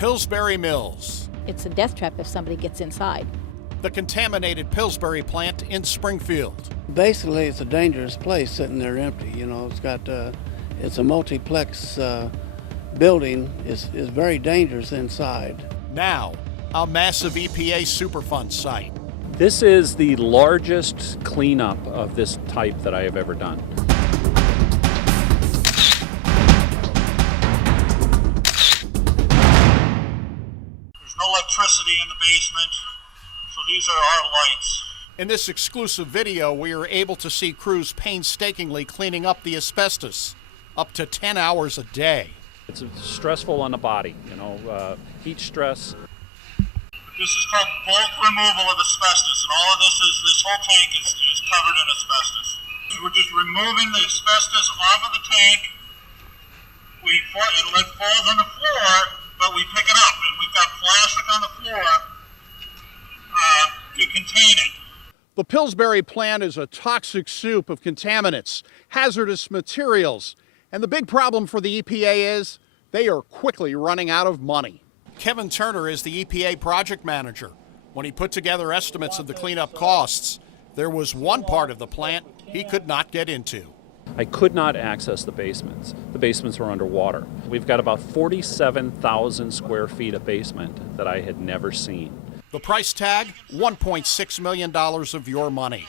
Pillsbury Mills. It's a death trap if somebody gets inside. The contaminated Pillsbury plant in Springfield. Basically, it's a dangerous place sitting there empty. You know, it's a multiplex building. It's very dangerous inside. Now, a massive EPA Superfund site. This is the largest cleanup of this type that I have ever done. There's no electricity in the basement, so these are our lights. In this exclusive video, we are able to see crews painstakingly cleaning up the asbestos, up to 10 hours a day. It's stressful on the body, heat stress. This is called bulk removal of asbestos, and all of this whole tank is covered in asbestos. We're just removing the asbestos off of the tank. It falls on the floor, but we pick it up, and we've got plastic on the floor to contain it. The Pillsbury plant is a toxic soup of contaminants, hazardous materials, and the big problem for the EPA is they are quickly running out of money. Kevin Turner is the EPA project manager. When he put together estimates of the cleanup costs, there was one part of the plant he could not get into. I could not access the basements. The basements were underwater. We've got about 47,000 square feet of basement that I had never seen. The price tag, $1.6 million of your money.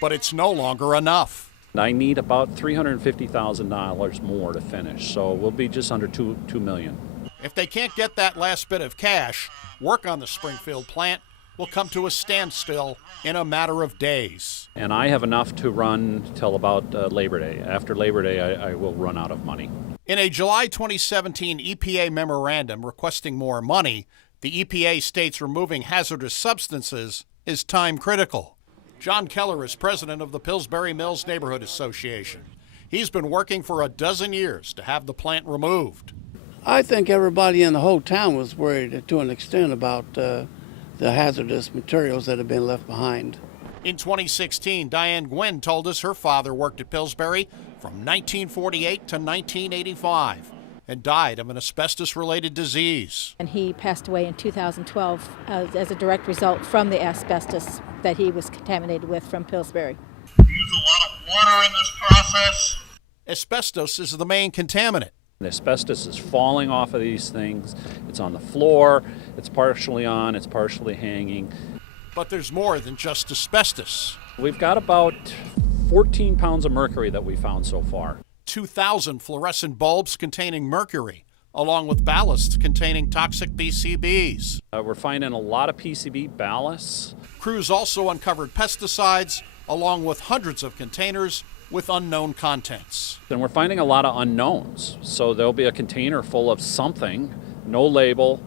But it's no longer enough. I need about $350,000 more to finish, so we'll be just under $2 million. If they can't get that last bit of cash, work on the Springfield plant will come to a standstill in a matter of days. And I have enough to run till about Labor Day. After Labor Day, I will run out of money. In a July 2017 EPA memorandum requesting more money, the EPA states removing hazardous substances is time critical. John Keller is president of the Pillsbury Mills Neighborhood Association. He's been working for a dozen years to have the plant removed. I think everybody in the whole town was worried to an extent about the hazardous materials that have been left behind. In 2016, Diane Gwynn told us her father worked at Pillsbury from 1948 to 1985 and died of an asbestos-related disease. And he passed away in 2012 as a direct result from the asbestos that he was contaminated with from Pillsbury. We use a lot of water in this process. Asbestos is the main contaminant. The asbestos is falling off of these things. It's on the floor, it's partially on, it's partially hanging. But there's more than just asbestos. We've got about 14 pounds of mercury that we found so far. 2,000 fluorescent bulbs containing mercury, along with ballasts containing toxic PCBs. We're finding a lot of PCB ballasts. Crews also uncovered pesticides, along with hundreds of containers with unknown contents. And we're finding a lot of unknowns. So there'll be a container full of something, no label,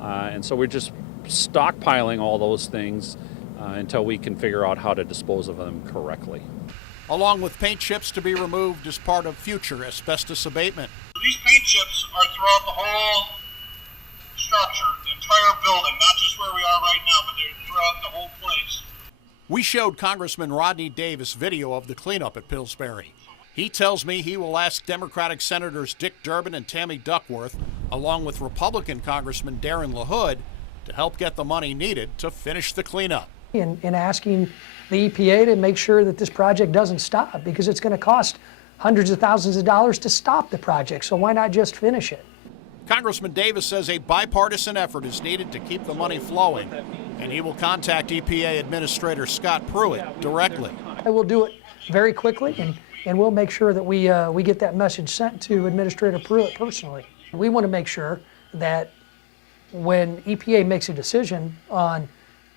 and so we're just stockpiling all those things until we can figure out how to dispose of them correctly. Along with paint chips to be removed as part of future asbestos abatement. These paint chips are throughout the whole structure, the entire building, not just where we are right now, but they're throughout the whole place. We showed Congressman Rodney Davis video of the cleanup at Pillsbury. He tells me he will ask Democratic Senators Dick Durbin and Tammy Duckworth, along with Republican Congressman Darren LaHood, to help get the money needed to finish the cleanup. And asking the EPA to make sure that this project doesn't stop, because it's going to cost hundreds of thousands of dollars to stop the project, so why not just finish it? Congressman Davis says a bipartisan effort is needed to keep the money flowing, and he will contact EPA Administrator Scott Pruitt directly. I will do it very quickly, and we'll make sure that we get that message sent to Administrator Pruitt personally. We want to make sure that when EPA makes a decision on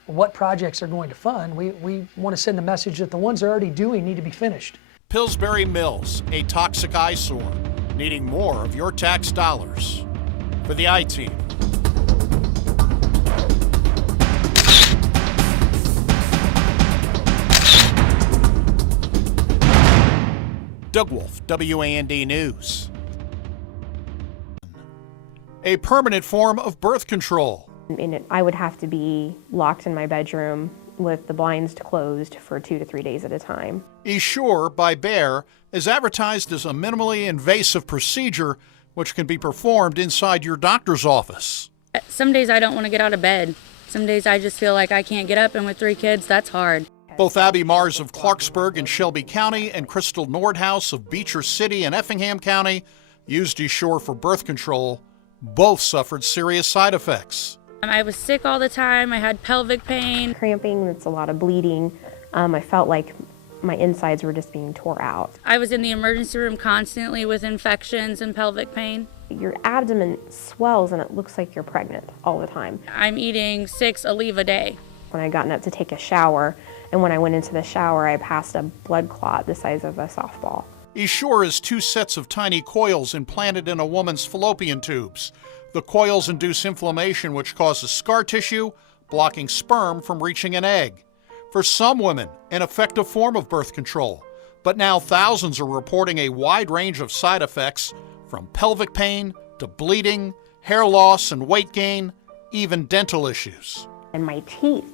what projects they're going to fund, we want to send a message that the ones they're already doing need to be finished. Pillsbury Mills, a toxic eyesore, needing more of your tax dollars. For the I-Team. Doug Wolfe, WAND News. A permanent form of birth control. And I would have to be locked in my bedroom with the blinds closed for 2 to 3 days at a time. Essure by Bayer is advertised as a minimally invasive procedure which can be performed inside your doctor's office. Some days I don't want to get out of bed. Some days I just feel like I can't get up, and with 3 kids, that's hard. Both Abby Mars of Clarksburg and Shelby County and Crystal Nordhaus of Beecher City and Effingham County used Essure for birth control. Both suffered serious side effects. I was sick all the time. I had pelvic pain. Cramping, that's a lot of bleeding. I felt like my insides were just being tore out. I was in the emergency room constantly with infections and pelvic pain. Your abdomen swells and it looks like you're pregnant all the time. I'm eating 6 Aleve a day. When I gotten up to take a shower, and when I went into the shower, I passed a blood clot the size of a softball. Essure is 2 sets of tiny coils implanted in a woman's fallopian tubes. The coils induce inflammation, which causes scar tissue, blocking sperm from reaching an egg. For some women, an effective form of birth control. But now thousands are reporting a wide range of side effects, from pelvic pain to bleeding, hair loss and weight gain, even dental issues. And my teeth,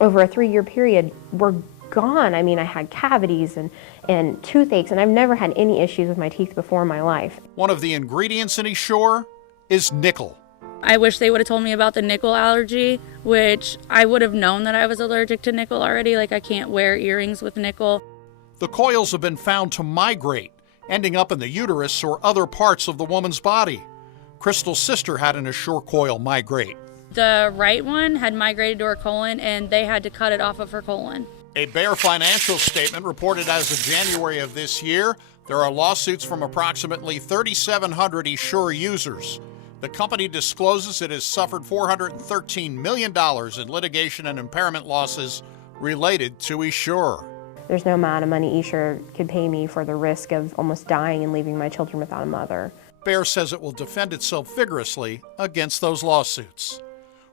over a 3-year period, were gone. I mean, I had cavities and toothaches, and I've never had any issues with my teeth before in my life. One of the ingredients in Essure is nickel. I wish they would have told me about the nickel allergy, which I would have known that I was allergic to nickel already. Like, I can't wear earrings with nickel. The coils have been found to migrate, ending up in the uterus or other parts of the woman's body. Crystal's sister had an Essure coil migrate. The right one had migrated to her colon, and they had to cut it off of her colon. A Bayer financial statement reported as of January of this year, there are lawsuits from approximately 3,700 Essure users. The company discloses it has suffered $413 million in litigation and impairment losses related to Essure. There's no amount of money Essure could pay me for the risk of almost dying and leaving my children without a mother. Bayer says it will defend itself vigorously against those lawsuits.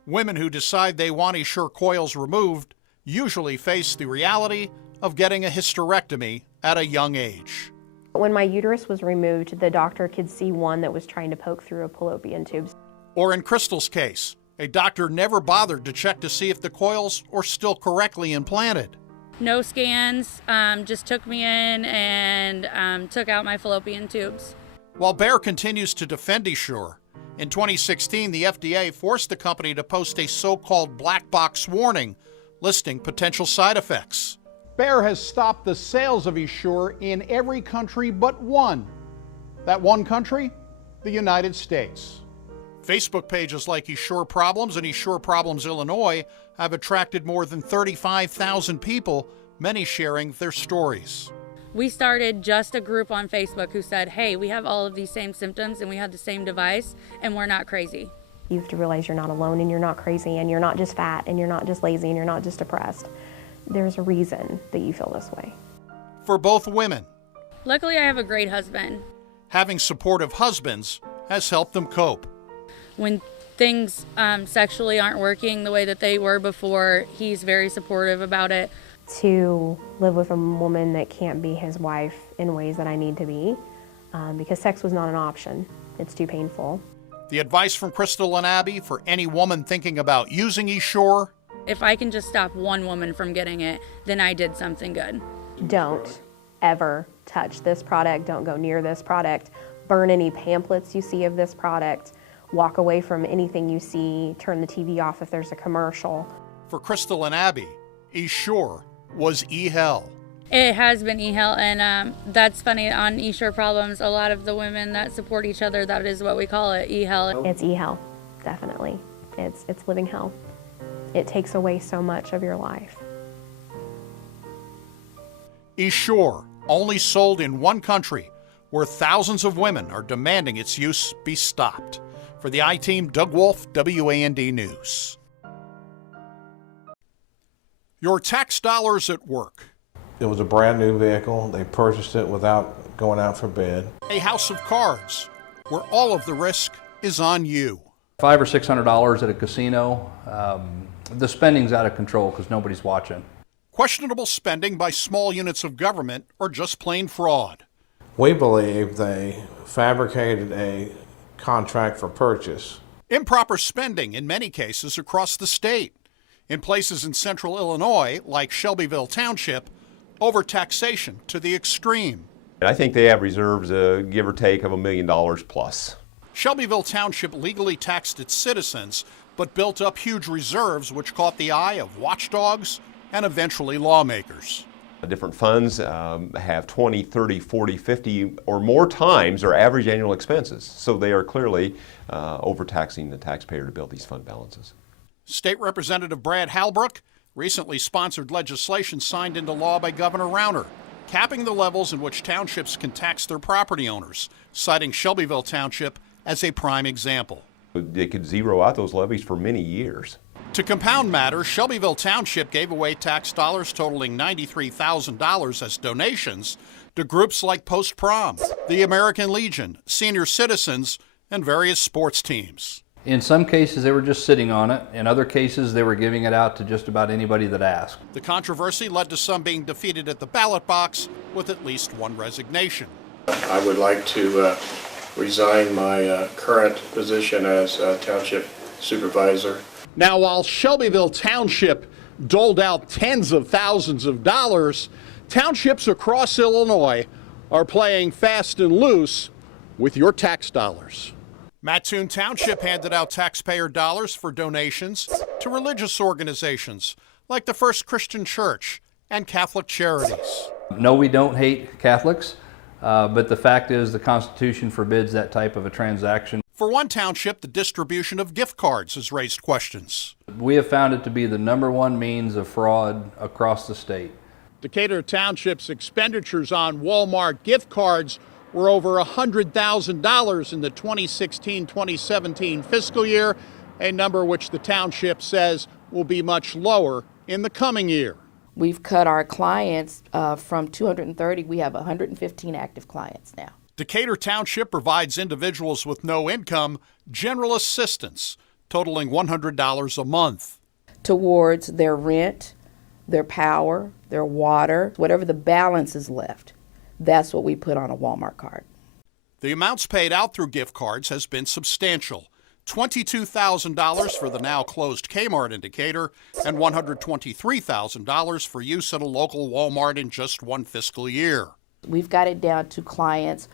Women who decide they want Essure coils removed usually face the reality of getting a hysterectomy at a young age. When my uterus was removed, the doctor could see one that was trying to poke through a fallopian tube. Or in Crystal's case, a doctor never bothered to check to see if the coils are still correctly implanted. No scans, just took me in and took out my fallopian tubes. While Bayer continues to defend Essure, in 2016 the FDA forced the company to post a so-called black box warning listing potential side effects. Bayer has stopped the sales of Essure in every country but one. That one country? The United States. Facebook pages like Essure Problems and Essure Problems Illinois have attracted more than 35,000 people, many sharing their stories. We started just a group on Facebook who said, hey, we have all of these same symptoms and we have the same device and we're not crazy. You have to realize you're not alone and you're not crazy and you're not just fat and you're not just lazy and you're not just depressed. There's a reason that you feel this way. For both women, luckily I have a great husband. Having supportive husbands has helped them cope. When things sexually aren't working the way that they were before, he's very supportive about it. To live with a woman that can't be his wife in ways that I need to be, because sex was not an option. It's too painful. The advice from Crystal and Abby for any woman thinking about using Essure: if I can just stop one woman from getting it, then I did something good. Don't ever touch this product. Don't go near this product. Burn any pamphlets you see of this product. Walk away from anything you see. Turn the TV off if there's a commercial. For Crystal and Abby, Essure was e-hell. It has been e-hell, and that's funny. On Essure Problems, a lot of the women that support each other, that is what we call it, e-hell. It's e-hell, definitely. It's living hell. It takes away so much of your life. Essure, only sold in one country, where thousands of women are demanding its use be stopped. For the I-Team, Doug Wolfe, WAND News. Your tax dollars at work. It was a brand new vehicle. They purchased it without going out for bid. A house of cards, where all of the risk is on you. $500 or $600 at a casino. The spending's out of control because nobody's watching. Questionable spending by small units of government or just plain fraud. We believe they fabricated a contract for purchase. Improper spending in many cases across the state. In places in central Illinois, like Shelbyville Township, overtaxation to the extreme. I think they have reserves, give or take, of $1 million plus. Shelbyville Township legally taxed its citizens, but built up huge reserves which caught the eye of watchdogs and eventually lawmakers. Different funds have 20, 30, 40, 50 or more times their average annual expenses. So they are clearly overtaxing the taxpayer to build these fund balances. State Representative Brad Halbrook recently sponsored legislation signed into law by Governor Rauner, capping the levels in which townships can tax their property owners, citing Shelbyville Township as a prime example. They could zero out those levies for many years. To compound matters, Shelbyville Township gave away tax dollars totaling $93,000 as donations to groups like Post Prom, the American Legion, senior citizens, and various sports teams. In some cases, they were just sitting on it. In other cases, they were giving it out to just about anybody that asked. The controversy led to some being defeated at the ballot box with at least one resignation. I would like to resign my current position as township supervisor. Now, while Shelbyville Township doled out tens of thousands of dollars, townships across Illinois are playing fast and loose with your tax dollars. Mattoon Township handed out taxpayer dollars for donations to religious organizations like the First Christian Church and Catholic Charities. No, we don't hate Catholics, but the fact is the Constitution forbids that type of a transaction. For one township, the distribution of gift cards has raised questions. We have found it to be the #1 means of fraud across the state. Decatur Township's expenditures on Walmart gift cards were over $100,000 in the 2016-2017 fiscal year, a number which the township says will be much lower in the coming year. We've cut our clients from 230, we have 115 active clients now. Decatur Township provides individuals with no income general assistance, totaling $100 a month. Towards their rent, their power, their water, whatever the balance is left, that's what we put on a Walmart card. The amounts paid out through gift cards has been substantial. $22,000 for the now closed Kmart in Decatur and $123,000 for use at a local Walmart in just one fiscal year. We've got it down to clients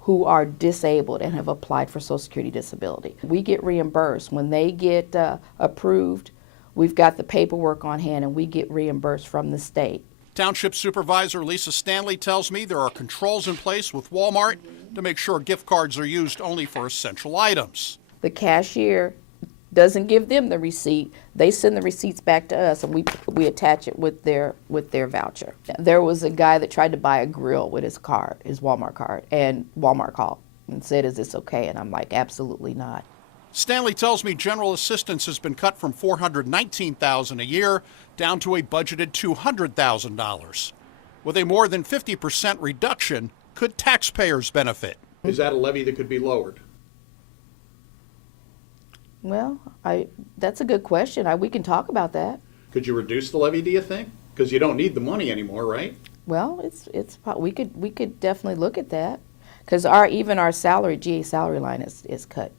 who are disabled and have applied for Social Security disability. We get reimbursed. When they get approved, we've got the paperwork on hand and we get reimbursed from the state. Township Supervisor Lisa Stanley tells me there are controls in place with Walmart to make sure gift cards are used only for essential items. The cashier doesn't give them the receipt. They send the receipts back to us and we attach it with their voucher. There was a guy that tried to buy a grill with his card, his Walmart card, and Walmart called and said, "Is this okay?" And I'm like, "Absolutely not." Stanley tells me general assistance has been cut from $419,000 a year down to a budgeted $200,000. With a more than 50% reduction, could taxpayers benefit? Is that a levy that could be lowered? Well, that's a good question. We can talk about that. Could you reduce the levy, do you think? Because you don't need the money anymore, right? Well, we could definitely look at that, because even our GA salary line is cut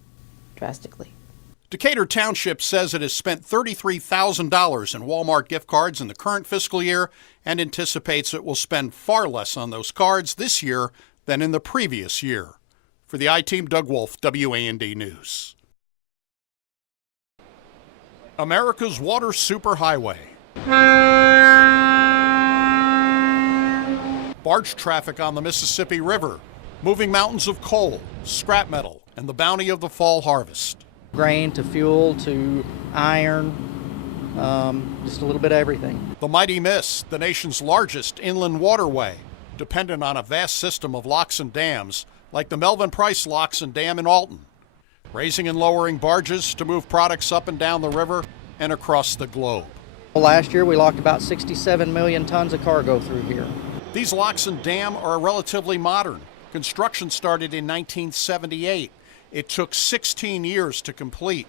drastically. Decatur Township says it has spent $33,000 in Walmart gift cards in the current fiscal year and anticipates it will spend far less on those cards this year than in the previous year. For the I-Team, Doug Wolfe, WAND News. America's Water Superhighway. Barge traffic on the Mississippi River, moving mountains of coal, scrap metal, and the bounty of the fall harvest. Grain to fuel to iron, just a little bit of everything. The Mighty Miss, the nation's largest inland waterway, dependent on a vast system of locks and dams, like the Melvin Price Locks and Dam in Alton, raising and lowering barges to move products up and down the river and across the globe. Last year we locked about 67 million tons of cargo through here. These locks and dam are relatively modern. Construction started in 1978. It took 16 years to complete.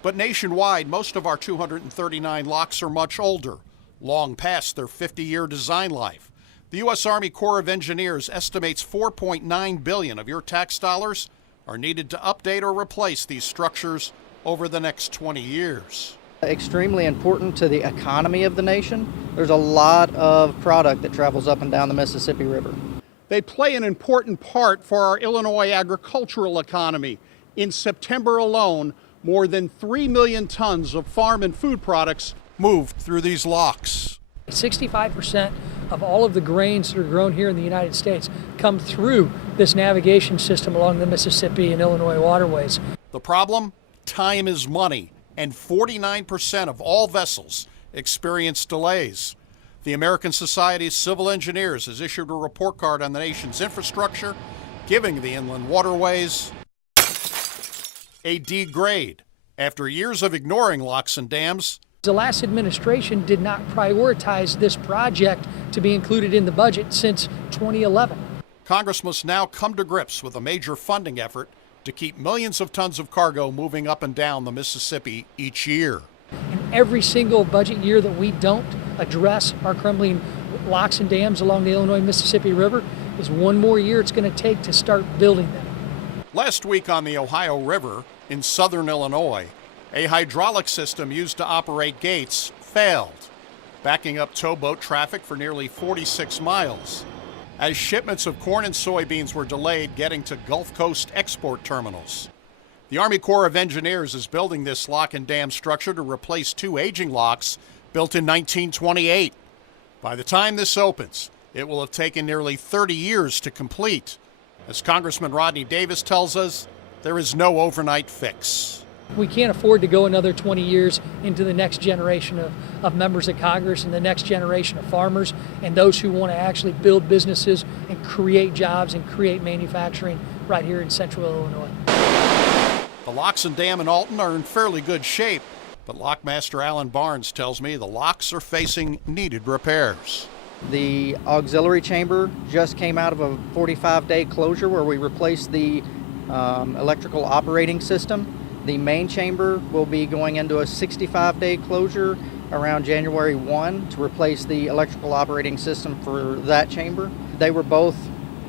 But nationwide, most of our 239 locks are much older, long past their 50-year design life. The U.S. Army Corps of Engineers estimates $4.9 billion of your tax dollars are needed to update or replace these structures over the next 20 years. Extremely important to the economy of the nation. There's a lot of product that travels up and down the Mississippi River. They play an important part for our Illinois agricultural economy, In September alone, more than 3 million tons of farm and food products moved through these locks. 65% of all of the grains that are grown here in the United States come through this navigation system along the Mississippi and Illinois waterways. The problem? Time is money, and 49% of all vessels experience delays. The American Society of Civil Engineers has issued a report card on the nation's infrastructure, giving the inland waterways a D grade after years of ignoring locks and dams. The last administration did not prioritize this project to be included in the budget since 2011. Congress must now come to grips with a major funding effort to keep millions of tons of cargo moving up and down the Mississippi each year. And every single budget year that we don't address our crumbling locks and dams along the Illinois-Mississippi River is one more year it's going to take to start building them. Last week on the Ohio River in southern Illinois, a hydraulic system used to operate gates failed, backing up towboat traffic for nearly 46 miles. As shipments of corn and soybeans were delayed getting to Gulf Coast export terminals. The Army Corps of Engineers is building this lock and dam structure to replace two aging locks built in 1928. By the time this opens, it will have taken nearly 30 years to complete. As Congressman Rodney Davis tells us, there is no overnight fix. We can't afford to go another 20 years into the next generation of members of Congress and the next generation of farmers and those who want to actually build businesses and create jobs and create manufacturing right here in central Illinois. The locks and dam in Alton are in fairly good shape, but Lockmaster Alan Barnes tells me the locks are facing needed repairs. The auxiliary chamber just came out of a 45-day closure where we replaced the electrical operating system. The main chamber will be going into a 65-day closure around January 1 to replace the electrical operating system for that chamber. They were both,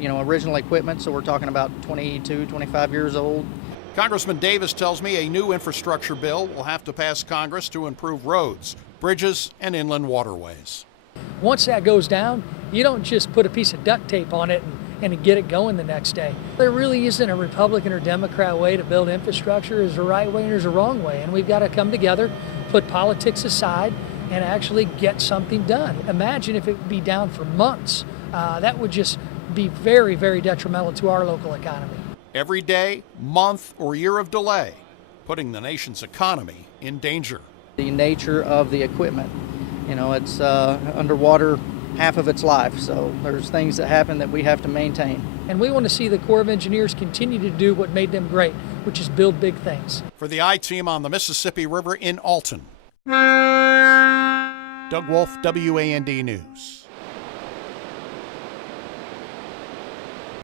original equipment, so we're talking about 22, 25 years old. Congressman Davis tells me a new infrastructure bill will have to pass Congress to improve roads, bridges, and inland waterways. Once that goes down, you don't just put a piece of duct tape on it and get it going the next day. There really isn't a Republican or Democrat way to build infrastructure. There's a right way and there's a wrong way. And we've got to come together, put politics aside, and actually get something done. Imagine if it would be down for months. That would just be very, very detrimental to our local economy. Every day, month, or year of delay, putting the nation's economy in danger. The nature of the equipment, it's underwater half of its life, so there's things that happen that we have to maintain. And we want to see the Corps of Engineers continue to do what made them great, which is build big things. For the I-Team on the Mississippi River in Alton, Doug Wolfe, WAND News.